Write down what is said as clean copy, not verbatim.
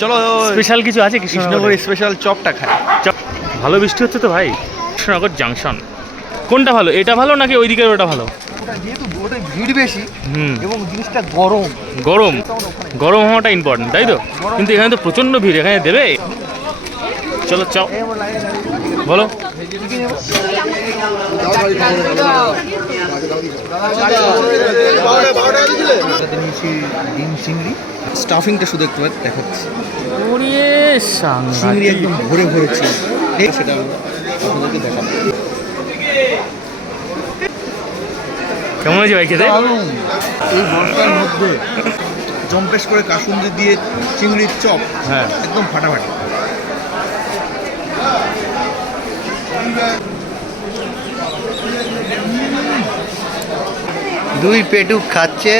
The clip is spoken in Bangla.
চলো স্পেশাল কিছু আছে কৃষ্ণনগর স্পেশাল চপটা খাই। চপ ভালো বৃষ্টি হচ্ছে তো ভাই। কৃষ্ণনগর জাংশন কোনটা ভালো, এটা ভালো নাকি ওইদিকের ওটা ভালো? যেহেতু ওটা ভিড় বেশি হুম, এবং জিনিসটা গরম গরম গরম হওয়াটা ইম্পর্টেন্ট, তাই তো? কিন্তু এখানে তো প্রচণ্ড ভিড়, এখানে দেবে? চলো চপ বলো। ডিম চিংড়ি স্টাফিংটা শুধু একটু দেখাচ্ছি। ওরে চিংড়ি একদম ভরে ভরে চিংড়ি, সেটা আপনাদেরকে দেখাবো। কেমন হয়েছে ভাই খেতে? এই বর্ষার মধ্যে জম্পেশ করে কাসুন্দি দিয়ে চিংড়ির চপ, হ্যাঁ একদম ফাটাফাটি। দুই পেটুক খাচ্ছে